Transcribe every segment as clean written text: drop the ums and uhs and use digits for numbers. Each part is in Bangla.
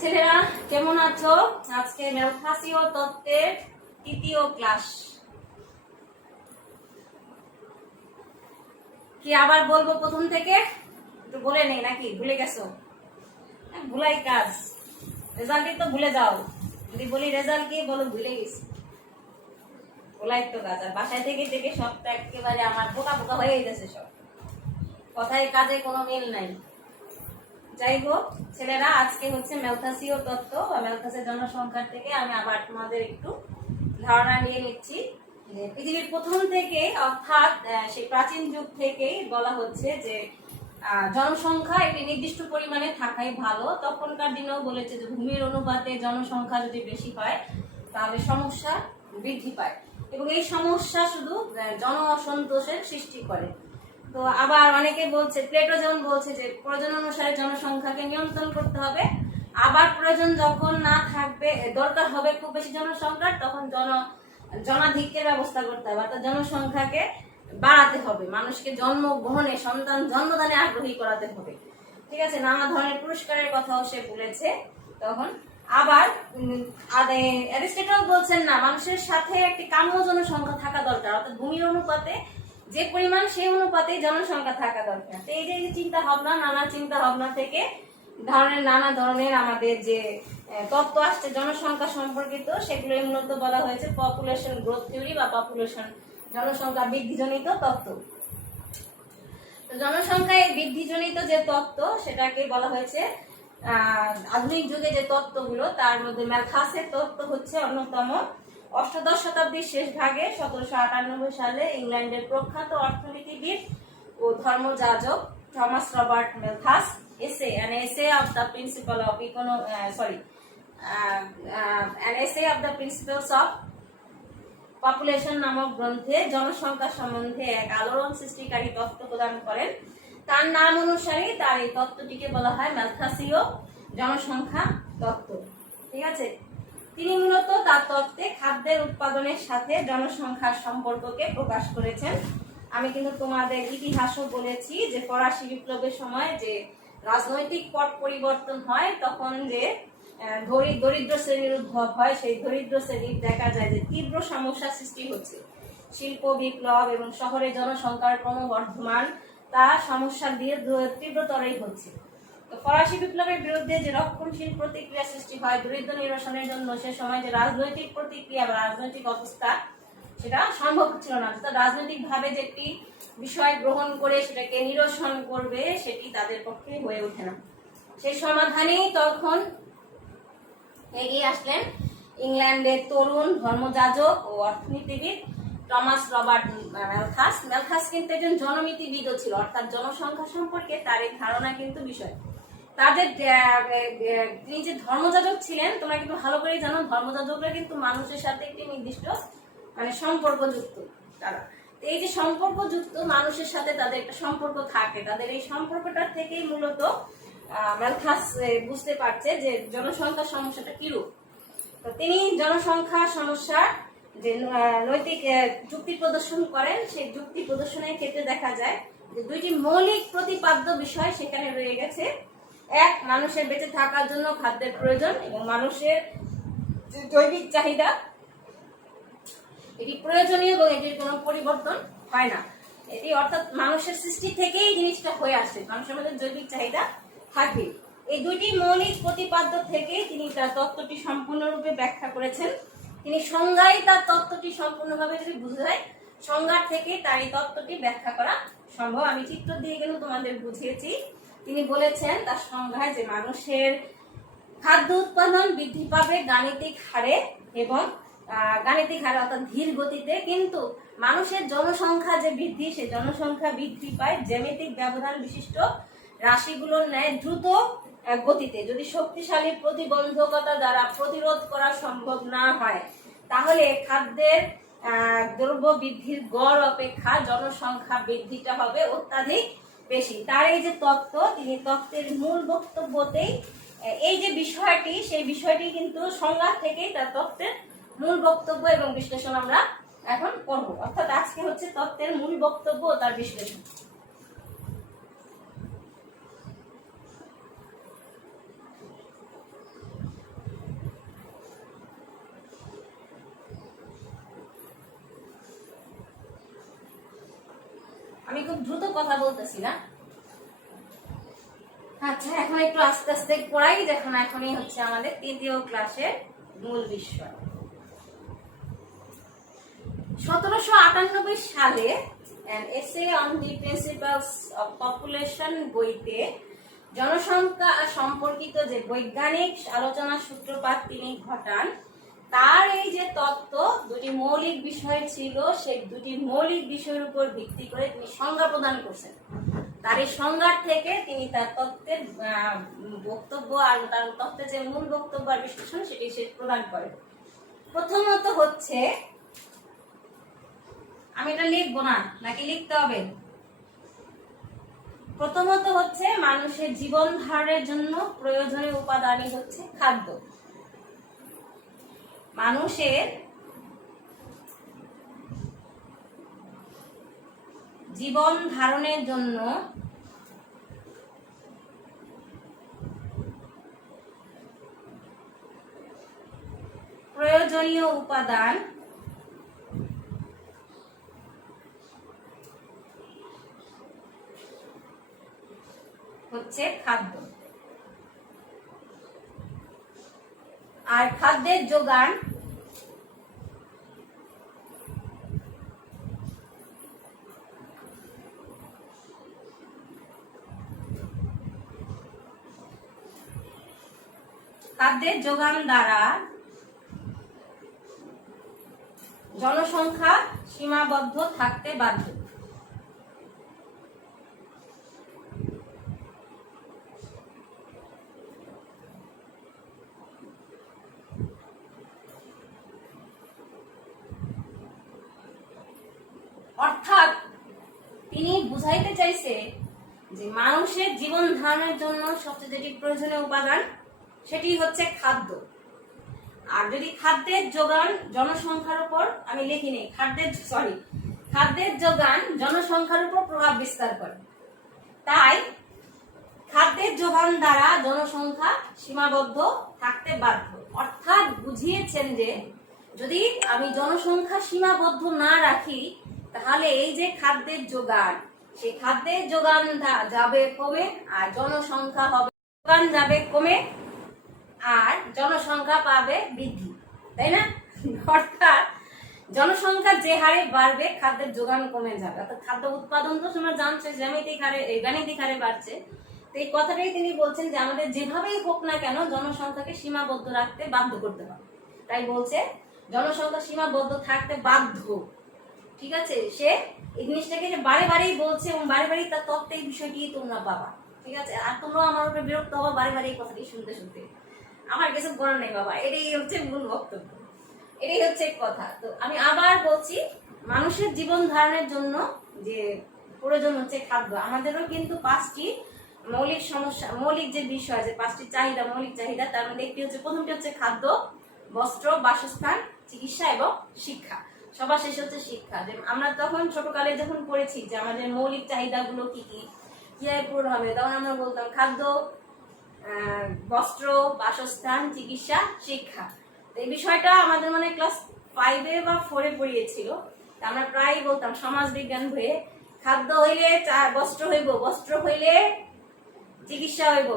ছেলেরা কেমন আছো? আজকে মেলথাসীয় তত্ত্বের তৃতীয় ক্লাস। কি আবার বলবো প্রথম থেকে? একটু বলে নেই নাকি ভুলে গেছো? ভুলাই কাজ, রেজাল্টই তো ভুলে যাও। যদি বলি রেজাল্ট কি বলো ভুলে গেছি, ভুলাই তো কাজ। আর বাসায় থেকে থেকে সবটা একেবারে আমার বোকা বোকা হয়ে গেছে সব, কথায় কাজে কোনো মিল নাই। যাই হোক ছেলেরা, আজকে হচ্ছে মেলথাসীয় তত্ত্ব বা মেলথাসের জনসংখ্যার থেকে আমি আবার তোমাদের একটু ধারণা নিয়ে নিচ্ছি। পৃথিবীর প্রথম থেকে অর্থাৎ সেই প্রাচীন যুগ থেকেই বলা হচ্ছে যে জনসংখ্যা একটি নির্দিষ্ট পরিমাণে থাকাই ভালো। তখনকার দিনেও বলেছে যে ভূমির অনুপাতে জনসংখ্যা যদি বেশি হয় তাহলে সমস্যা বৃদ্ধি পায় এবং এই সমস্যা শুধু জন অসন্তোষের সৃষ্টি করে। তো আবার অনেকে বলছে, প্লেটো যেমন বলছে যে প্রয়োজন অনুসারে জনসংখ্যাকে নিয়ন্ত্রণ করতে হবে, আবার প্রয়োজন যখন না থাকবে, দরকার হবে খুব বেশি জনসংখ্যার, তখন জনাধিক্যের ব্যবস্থা করতে হবে, অর্থাৎ জনসংখ্যাকে বাড়াতে হবে, মানুষকে জন্মগ্রহণে সন্তান জন্মদানে আগ্রহী করাতে হবে। ঠিক আছে, নানা ধরনের পুরস্কারের কথাও সে বলেছে তখন। আবার অ্যারিস্টটল বলছেন না, মানুষের সাথে একটি কাম্য জনসংখ্যা থাকা দরকার, অর্থাৎ ভূমির অনুপাতে যে পরিমাণ সেই অনুপাতে জনসংখ্যা থাকা দরকার। তো এই যে চিন্তা ভাবনা, নানা চিন্তা ভাবনা থেকে নানা ধরনের আমাদের যে তত্ত্ব আসছে জনসংখ্যা সম্পর্কিত, সেগুলো মূলত বলা হয়েছে পপুলেশন গ্রোথ থিওরি বা পপুলেশন জনসংখ্যা বৃদ্ধিজনিত তত্ত্ব। তো জনসংখ্যা এই বৃদ্ধিজনিত যে তত্ত্ব সেটাকে বলা হয়েছে আধুনিক যুগে যে তত্ত্বগুলো, তার মধ্যে ম্যালথাসের তত্ত্ব হচ্ছে অন্যতম। অষ্টাদশ শতাব্দীর শেষ ভাগে 1798 সালে ইংল্যান্ডের প্রখ্যাত অর্থনীতিবিদ ও ধর্মযাজক Thomas Robert Malthus an essay of the principles of population নামক গ্রন্থে জনসংখ্যা সম্বন্ধে এক আলোড়ন সৃষ্টিকারী তত্ত্ব প্রদান করেন। তার নাম অনুসারে তার এই তত্ত্বটিকে বলা হয় ম্যালথাসীয় জনসংখ্যা তত্ত্ব। ঠিক আছে, তিনি মূলত তার তত্ত্বে খাদ্যের উৎপাদনের সাথে জনসংখ্যার সম্পর্ককে প্রকাশ করেছেন। আমি কিন্তু তোমাদের ইতিহাসও বলেছি যে ফরাসি বিপ্লবের সময় যে রাজনৈতিক পট পরিবর্তন হয়, তখন যে দরিদ্র শ্রেণীর উদ্ভব হয়, সেই দরিদ্র শ্রেণীর দেখা যায় যে তীব্র সমস্যা সৃষ্টি হচ্ছে। শিল্প বিপ্লব এবং শহরে জনসংখ্যার ক্রমবর্ধমান তা সমস্যা দিয়ে তীব্রতরই হচ্ছে। তো ফরাসি বিপ্লবের বিরুদ্ধে যে রক্ষণশীল প্রতিক্রিয়া সৃষ্টি হয় দরিদ্র নিরসনের জন্য, সে সময় যে রাজনৈতিক প্রতিক্রিয়া বা রাজনৈতিক অবস্থা সেটা সম্ভব ছিল না। রাজনৈতিক ভাবে যে একটি বিষয় গ্রহণ করে সেটাকে নিরসন করবে, সেটি তাদের পক্ষে হয়ে ওঠে না। সেই সমাধানেই তখন এগিয়ে আসলেন ইংল্যান্ডের তরুণ ধর্মযাজক ও অর্থনীতিবিদ টমাস রবার্ট ম্যালথাস। ম্যালথাস কিন্তু একজন জনমিতিবিদও ছিল, অর্থাৎ জনসংখ্যা সম্পর্কে তার এই ধারণা কিন্তু বিষয়। তিনি যে ধর্মযাজক ছিলেন, তোমরা কিন্তু ভালো করে জানো, ধর্মযাজকরা কিন্তু মানুষের সাথে একটি নির্দিষ্ট সম্পর্কযুক্ত। তারা এই যে সম্পর্কযুক্ত মানুষের সাথে তাদের একটা সম্পর্ক থাকে, তাদের এই সম্পর্কটার থেকেই মূলত ম্যালথাস বুঝতে পারছে যে জনসংখ্যা সমস্যাটা কিরূপ। তো তিনি জনসংখ্যা সমস্যার যে নৈতিক যুক্তি প্রদর্শন করেন, সেই যুক্তি প্রদর্শনের ক্ষেত্রে দেখা যায় যে দুইটি মৌলিক প্রতিপাদ্য বিষয় সেখানে রয়ে গেছে। এক, মানুষের বেঁচে থাকার জন্য খাদ্যের প্রয়োজন এবং মানুষের যে জৈবিক চাহিদা এটি প্রয়োজনীয় এবং এটির কোনো পরিবর্তন হয় না। এটি অর্থাৎ মানুষের সৃষ্টি থেকেই জিনিসটা হয়ে আসছে, মানুষের মধ্যে জৈবিক চাহিদা থাকবে। এই দুইটি মৌলিক প্রতিপাদ্য থেকে তিনি তার তত্ত্বটি সম্পূর্ণরূপে ব্যাখ্যা করেছেন। তিনি সংজ্ঞায় তার তত্ত্বটি সম্পূর্ণভাবে যদি বুঝায়, সংজ্ঞার থেকে তার এই তত্ত্বটি ব্যাখ্যা করা সম্ভব। আমি চিত্র দিয়ে গেলে তোমাদের বুঝিয়েছি। তিনি বলেছেন তার সংজ্ঞায় যে মানুষের খাদ্য উৎপাদন বৃদ্ধি পাবে গাণিতিক হারে এবং অর্থাৎ ধীর গতিতে, কিন্তু মানুষের জনসংখ্যা যে বৃদ্ধি, সে জনসংখ্যা বৃদ্ধি পায় জ্যামিতিক ব্যবধান বিশিষ্ট রাশিগুলোর ন্যায় দ্রুত গতিতে। যদি শক্তিশালী প্রতিবন্ধকতা দ্বারা প্রতিরোধ করা সম্ভব না হয়, তাহলে খাদ্যের দ্রব্য বৃদ্ধির গড় অপেক্ষা জনসংখ্যা বৃদ্ধিটা হবে অত্যাধিক বেশি। তার এই যে তত্ত্ব, তিনি তত্ত্বের মূল বক্তব্যতেই এই যে বিষয়টি, সেই বিষয়টি কিন্তু সংজ্ঞা থেকেই তার তত্ত্বের মূল বক্তব্য এবং বিশ্লেষণ আমরা এখন পড়ব। অর্থাৎ আজকে হচ্ছে তত্ত্বের মূল বক্তব্য ও তার বিশ্লেষণ। খুব দ্রুত কথা বলতেছি না। আচ্ছা, এখন একটু আস্তে আস্তে পড়াই, দেখুন এখনই হচ্ছে আমাদের 3য় ক্লাসের মূল বিষয়। 1798 সালে an essay on the principles of population বইতে জনসংখ্যা সম্পর্কিত যে বৈজ্ঞানিক আলোচনার সূত্রপাত তিনি ঘটান। তার এই যে তত্ত্ব দুটি মৌলিক বিষয় ছিল, সেই দুটি মৌলিক বিষয়ের উপর ভিত্তি করে তিনি সংজ্ঞা প্রদান করছেন। তার এই সংজ্ঞা থেকে তিনি তার তত্ত্বের বক্তব্য আর তার তত্ত্বের যে মূল বক্তব্য আর বিশ্লেষণ সেটি সে প্রদান করেন। প্রথমত হচ্ছে, আমি এটা লিখবো না নাকি লিখতে হবে? প্রথমত হচ্ছে, মানুষের জীবন ধারণের জন্য প্রয়োজনীয় উপাদানই হচ্ছে খাদ্য। মানুষের জীবন ধারণের জন্য প্রয়োজনীয় উপাদান হচ্ছে খাদ্য। আর খাদ্যের যোগান দ্বারা জনসংখ্যা সীমাবদ্ধ থাকতে বাধ্য। অর্থাৎ তিনি বুঝাইতে চাইছে যে মানুষের জীবন ধারণের জন্য সবচেয়ে যেটি প্রয়োজনীয় উপাদান সেটি হচ্ছে খাদ্য। আর যদি খাদ্যের যোগান জনসংখ্যার উপর, আমি লিখিনি, খাদ্যের যোগান জনসংখ্যার উপর প্রভাব বিস্তার করে, তাই খাদ্যের যোগান দ্বারা জনসংখ্যা সীমাবদ্ধ থাকতে বাধ্য। অর্থাৎ বুঝিয়েছেন যে যদি আমি জনসংখ্যা সীমাবদ্ধ না রাখি, তাহলে এই যে খাদ্যের যোগান, সেই খাদ্যের যোগান যাবে কমে আর জনসংখ্যা হবে, যোগান যাবে কমে আর জনসংখ্যা পাবে বৃদ্ধি, তাই না? অর্থাৎ জনসংখ্যা যে হারে বাড়বে খাদ্যের যোগান কমে যাবে। অর্থাৎ খাদ্য উৎপাদন তো তোমরা জানছো গাণিতিক হারে বাড়ছে। তো এই কথাটাই তিনি বলছেন যে আমাদের যেভাবেই হোক না কেন জনসংখ্যাকে সীমাবদ্ধ রাখতে বাধ্য করতে হবে। তাই বলছে জনসংখ্যা সীমাবদ্ধ থাকতে বাধ্য। ঠিক আছে, সে এই জিনিসটাকে যে বারে বারেই বলছে এবং বারে বারেই তার তত্ত্বে এই বিষয়টি তোমরা পাবা। ঠিক আছে, আর তোমরা আমার উপরে বিরক্ত হবা বারে বারে এই কথাটি শুনতে শুনতে। আমার কিছু করার নেই বাবা, এটাই হচ্ছে মূল বক্তব্য, এটাই হচ্ছে কথা। তো আমি আবার বলছি, মানুষের জীবন ধারণের জন্য যে প্রয়োজন হচ্ছে খাদ্য। আমাদেরও কিন্তু 5টি মৌলিক সমস্যা, মৌলিক যে বিষয়, যে 5টি চাহিদা, মৌলিক চাহিদা, তার মধ্যে একটি হচ্ছে, প্রথমটি হচ্ছে খাদ্য, বস্ত্র, বাসস্থান, চিকিৎসা এবং শিক্ষা। সবার শেষে হচ্ছে শিক্ষা। যে আমরা তখন ছোটকালে যখন পড়েছি যে আমাদের মৌলিক চাহিদাগুলো কি কি কিভাবে পূরণ হবে, তখন আমরা বলতাম খাদ্য, বস্ত্র, বাসস্থান, চিকিৎসা, শিক্ষা। এই বিষয়টা আমাদের মানে ক্লাস 5-এ বা 4-এ পড়িয়েছিল। আমরা প্রায় বলতাম সমাজ বিজ্ঞান বইয়ে, খাদ্য হইলে বস্ত্র হইব, বস্ত্র হইলে চিকিৎসা হইব,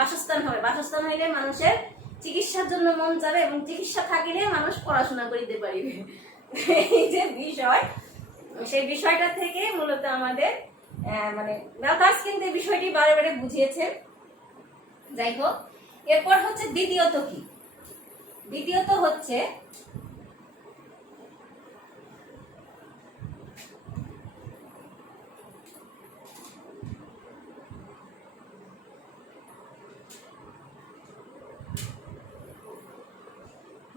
বাসস্থান হবে, বাসস্থান হইলে মানুষের চিকিৎসার জন্য মন যাবে এবং চিকিৎসা থাকিলে মানুষ পড়াশোনা করিতে পারিবে। এই যে বিষয়, সেই বিষয়টা থেকে মূলত আমাদের মানে ম্যাথাস কিন্তু এই বিষয়টি বারে বারে বুঝিয়েছেন। যাই হোক, এরপর হচ্ছে দ্বিতীয়ত কি? দ্বিতীয়ত হচ্ছে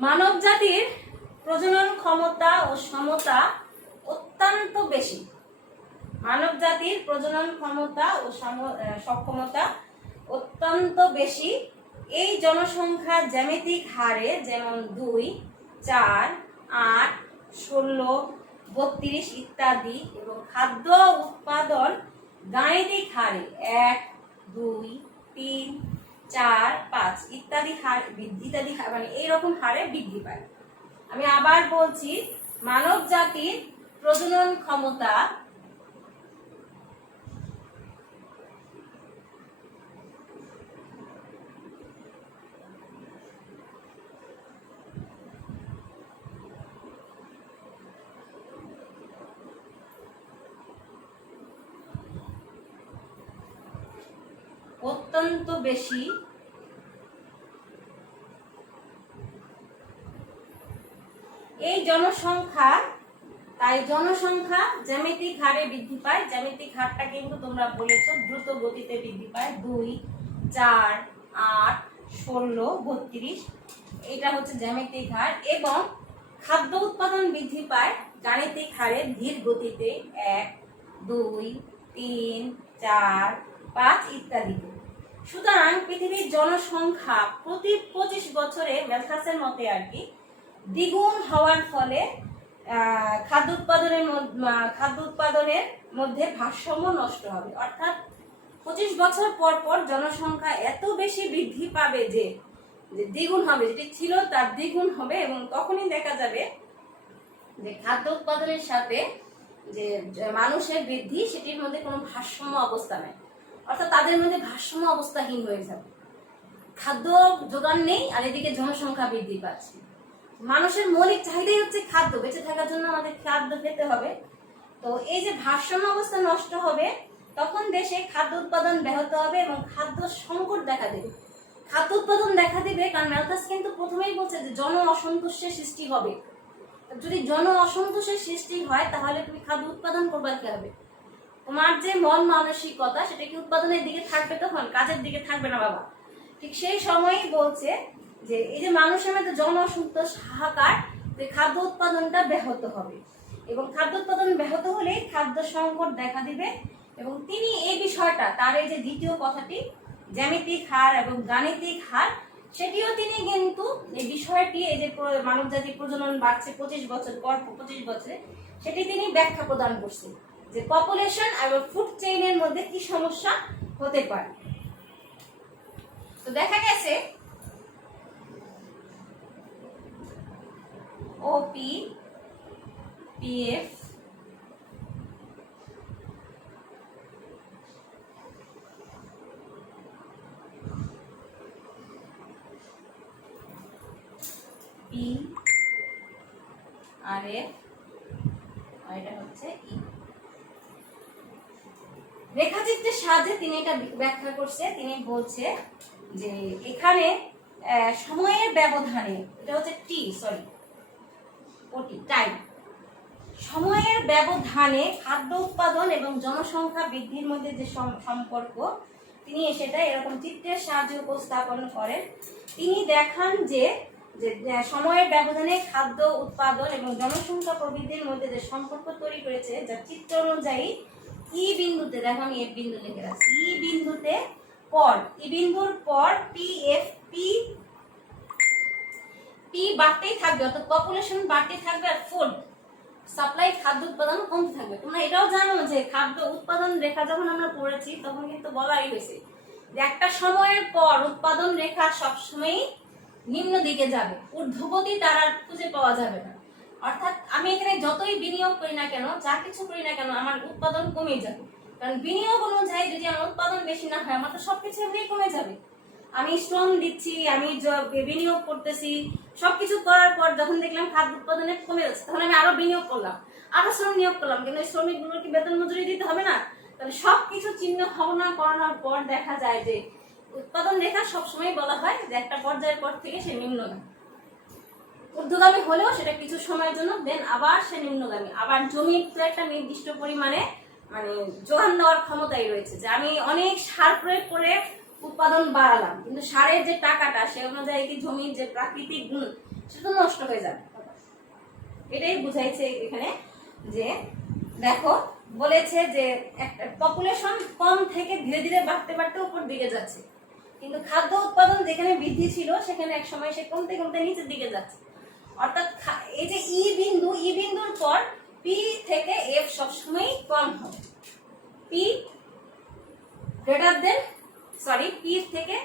মানব জাতির প্রজনন ক্ষমতা ও সমতা অত্যন্ত বেশি। মানব জাতির প্রজনন ক্ষমতা ও সক্ষমতা অত্যন্ত বেশি। এই জনসংখ্যা জ্যামিতিক হারে, যেমন 2, 4, 8, 16, 32 ইত্যাদি, এবং খাদ্য উৎপাদন গাণিতিক হারে 1, 2, 3, 4, 5 ইত্যাদি মানে এইরকম হারে বৃদ্ধি পায়। আমি আবার বলছি, মানব জাতির প্রজনন ক্ষমতা অত্যন্ত বেশি এই জনসংখ্যা, তাই জনসংখ্যা জ্যামিতিক হারে বৃদ্ধি পায়। জ্যামিতিক হারটা কিন্তু তোমরা বলেছো দ্রুত গতিতে বৃদ্ধি পায়, 2, 4, 8, 16, 32, এটা হচ্ছে জ্যামিতিক হার। এবং খাদ্য উৎপাদন বৃদ্ধি পায় গাণিতিক হারে ধীর গতিতে, 1, 2, 3, 4, 5 ইত্যাদিতে। সুতরাং পৃথিবীর জনসংখ্যা প্রতি 25 বছরে ম্যালথাসের মতে আর কি দ্বিগুণ হওয়ার ফলে খাদ্য উৎপাদনের মধ্যে ভারসাম্য নষ্ট হবে। অর্থাৎ 25 বছর পর পর জনসংখ্যা এত বেশি বৃদ্ধি পাবে যে দ্বিগুণ হবে, যেটি ছিল তার দ্বিগুণ হবে। এবং তখনই দেখা যাবে যে খাদ্য উৎপাদনের সাথে যে মানুষের বৃদ্ধি সেটির মধ্যে কোনো ভারসাম্য অবস্থা নেই, অর্থাৎ তাদের মধ্যে ভারসাম্য অবস্থাহীন হয়ে যাবে। খাদ্য যোগান নেই আর এদিকে জনসংখ্যা বৃদ্ধি পাচ্ছে। মানুষের মৌলিক চাহিদাই হচ্ছে খাদ্য, বেঁচে থাকার জন্য আমাদের খাদ্য খেতে হবে। তো এই যে ভারসাম্য অবস্থা নষ্ট হবে, তখন দেশে খাদ্য উৎপাদন ব্যাহত হবে এবং খাদ্য সংকট দেখা দেবে। খাদ্য উৎপাদন দেখা দিবে কারণ ম্যালথাস কিন্তু প্রথমেই বলছে যে জন অসন্তোষের সৃষ্টি হবে। যদি জন অসন্তোষের সৃষ্টি হয় তাহলে তুমি খাদ্য উৎপাদন করবা কি হবে? তোমার যে মন মানসিকতা সেটা কি উৎপাদনের দিকে থাকবে, তখন কাজের দিকে থাকবে না বাবা। ঠিক সেই সময়ই বলছে যে এই যে মানুষের মধ্যে জন অসন্তোষ হাহাকার, খাদ্য উৎপাদনটা ব্যাহত হবে এবং খাদ্য উৎপাদন ব্যাহত হলেই খাদ্য সংকট দেখা দিবে। এবং তিনি এই বিষয়টা, তার এই যে দ্বিতীয় কথাটি জ্যামিতিক হার এবং গাণিতিক হার, সেটিও তিনি কিন্তু এই বিষয়টি, এই যে মানব জাতির প্রজনন বাড়ছে 25 বছর পর 25 বছরে, সেটি তিনি ব্যাখ্যা প্রদান করছেন যে পপুলেশন এবং ফুড চেইনের মধ্যে কি সমস্যা হতে পারে। তো দেখা গেছে ওপি, পিএফ, পি আর এফ, আর এটা হচ্ছে ই। রেখাচিত্রের সাহায্যে তিনি এটা ব্যাখ্যা করছে। তিনি বলছে যে এখানে সময়ের ব্যবধানে, এটা হচ্ছে টি, সরি ওটি, টাইম, সময়ের ব্যবধানে খাদ্য উৎপাদন এবং জনসংখ্যা বৃদ্ধির মধ্যে যে সম্পর্ক, তিনি সেটা এরকম চিত্রের সাহায্যে উপস্থাপন করেন। তিনি দেখান যে সময়ের ব্যবধানে খাদ্য উৎপাদন এবং জনসংখ্যা প্রবৃদ্ধির মধ্যে যে সম্পর্ক তৈরি করেছে, যা চিত্র অনুযায়ী ই বিন্দুতে, দেখো আমি এফ বিন্দু লিখে রাখছি, ই বিন্দুতে পর, ই বিন্দুর পর পি এফ, পি বাড়তেই থাকবে, অর্থাৎ পপুলেশন বাড়তে থাকবে আর ফুড সাপ্লাই, খাদ্য উৎপাদন কমতে থাকবে। তোমরা এটাও জানো যে খাদ্য উৎপাদন রেখা যখন আমরা পড়েছি তখন কিন্তু বলাই হয়েছে যে একটা সময়ের পর উৎপাদন রেখা সবসময়ই নিম্ন দিকে যাবে, ঊর্ধ্বগতি তার আর খুঁজে পাওয়া যাবে না। অর্থাৎ আমি এখানে যতই বিনিয়োগ করি না কেন, যা কিছু করি না কেন, আমার উৎপাদন কমে যাবে। কারণ বিনিয়োগ অনুযায়ী যদি আমার উৎপাদন বেশি না হয়, আমার তো সবকিছু এমনি কমে যাবে। আমি শ্রম দিচ্ছি, আমি বিনিয়োগ করতেছি, সবকিছু করার পর যখন দেখলাম খাদ্য উৎপাদনে কমে যাচ্ছে, তখন আমি আরো বিনিয়োগ করলাম, আরো শ্রম নিয়োগ করলাম, কিন্তু ওই শ্রমিকগুলোকে বেতন মজুরি দিতে হবে না? তাহলে সবকিছু চিহ্ন ভাবনা করানোর পর দেখা যায় যে উৎপাদন রেখা সবসময় বলা হয় যে একটা পর্যায়ের পর থেকে সে নিম্নগামী, ঊর্ধ্বগামী হলেও সেটা কিছু সময়ের জন্য, দেন আবার সে নিম্নগামী। আবার জমির তো একটা নির্দিষ্ট পরিমাণে মানে যোগান দেওয়ার ক্ষমতাই রয়েছে, যে আমি অনেক সার প্রয়োগ করে উৎপাদন বাড়ালাম, কিন্তু সারের যে টাকাটা সে অনুযায়ী কি জমির যে প্রাকৃতিক গুণ সেটা নষ্ট হয়ে যাবে। এটাই বুঝাইছে এখানে। যে দেখো বলেছে যে একটা পপুলেশন কম থেকে ধীরে ধীরে বাড়তে বাড়তে উপর দিকে যাচ্ছে, কিন্তু খাদ্য উৎপাদন যেখানে বৃদ্ধি ছিল সেখানে এক সময় সে কমতে কমতে নিচের দিকে যাচ্ছে। অর্থাৎ এই যে ই বিন্দু, ই বিন্দুর পর পি থেকে এফ সবসময় কম হবে, P greater than, sorry, P থেকে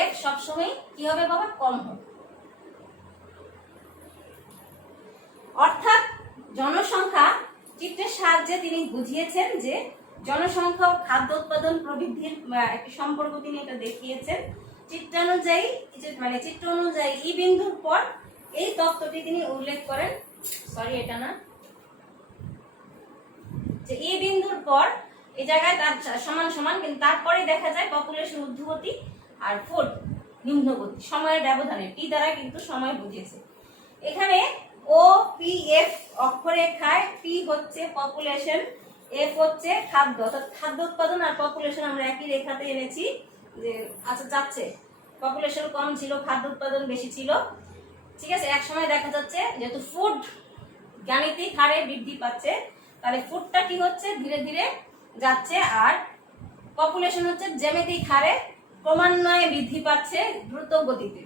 এফ সবসময় কি হবে বাবা, কম হবে। অর্থাৎ জনসংখ্যা চিত্রের সাহায্যে তিনি বুঝিয়েছেন যে জনসংখ্যা ও খাদ্য উৎপাদন প্রবৃদ্ধির একটি সম্পর্ক তিনি এটা দেখিয়েছেন। চিত্র অনুযায়ী ই বিন্দুর পর এই তত্ত্বটি তিনি উল্লেখ করেন, সরি এটা না, যে ই বিন্দুর পর এই জায়গায় তার সমান সমান, কিন্তু তারপরে দেখা যায় পপুলেশন ঊর্ধ্বগতি আর ফুড নিম্নগতি সময়ের ব্যবধানে টি দ্বারা কিন্তু সময় বুঝিয়েছে। এখানে ও পি এফ অক্ষরেখায় পি হচ্ছে পপুলেশন, এফ হচ্ছে খাদ্য, অর্থাৎ খাদ্য উৎপাদন আর পপুলেশন আমরা একই রেখাতে এনেছি যে আচ্ছা যাচ্ছে পপুলেশন কম ছিল, খাদ্য উৎপাদন বেশি ছিল, ঠিক আছে। এক সময় দেখা যাচ্ছে যেহেতু ফুড গাণিতিক হারে বৃদ্ধি পাচ্ছে, তাহলে ফুডটা কি হচ্ছে ধীরে ধীরে যাচ্ছে, আর পপুলেশন হচ্ছে জ্যামিতিক হারে ক্রমান্বয়ে বৃদ্ধি পাচ্ছে দ্রুত গতিতে।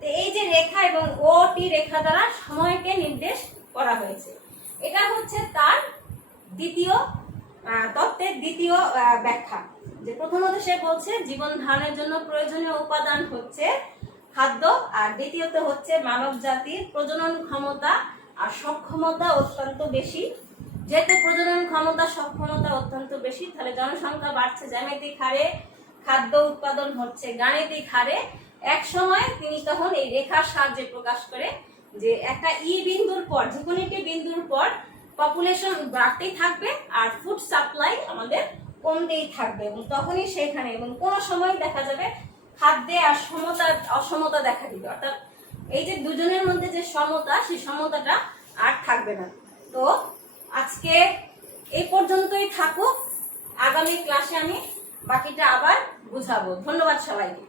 তো এই যে রেখা এবং ও টি রেখা দ্বারা সময়কে নির্দেশ করা হয়েছে। এটা হচ্ছে তার দ্বিতীয় তত্ত্বের দ্বিতীয় ব্যাখ্যা, যে প্রথমত সে বলছে জীবন ধারণের জন্য প্রয়োজনীয় উপাদান হচ্ছে খাদ্য, আর দ্বিতীয়ত হচ্ছে মানব জাতির প্রজনন ক্ষমতা আর সক্ষমতা অত্যন্ত বেশি। যেহেতু প্রজনন ক্ষমতা সক্ষমতা অত্যন্ত বেশি, তাহলে জনসংখ্যা বাড়ছে জ্যামিতিক হারে, খাদ্য উৎপাদন হচ্ছে গাণিতিক হারে। এক সময় তিনি তখন এই রেখার সাহায্যে প্রকাশ করে যে একটা বিন্দুর পর, যে কোনো একটি বিন্দুর পর পপুলেশন বাড়তেই থাকবে আর ফুড সাপ্লাই আমাদের কমতেই থাকবে, এবং তখনই সেখানে এবং কোনো সময় দেখা যাবে খাদ্যে আর অসমতা দেখা দিবে, অর্থাৎ এই যে দুজনের মধ্যে যে সমতা, সেই সমতাটা আর থাকবে না। তো আজকে এই পর্যন্তই থাকুক, আগামী ক্লাসে আমি বাকিটা আবার বুঝাবো। ধন্যবাদ সবাইকে।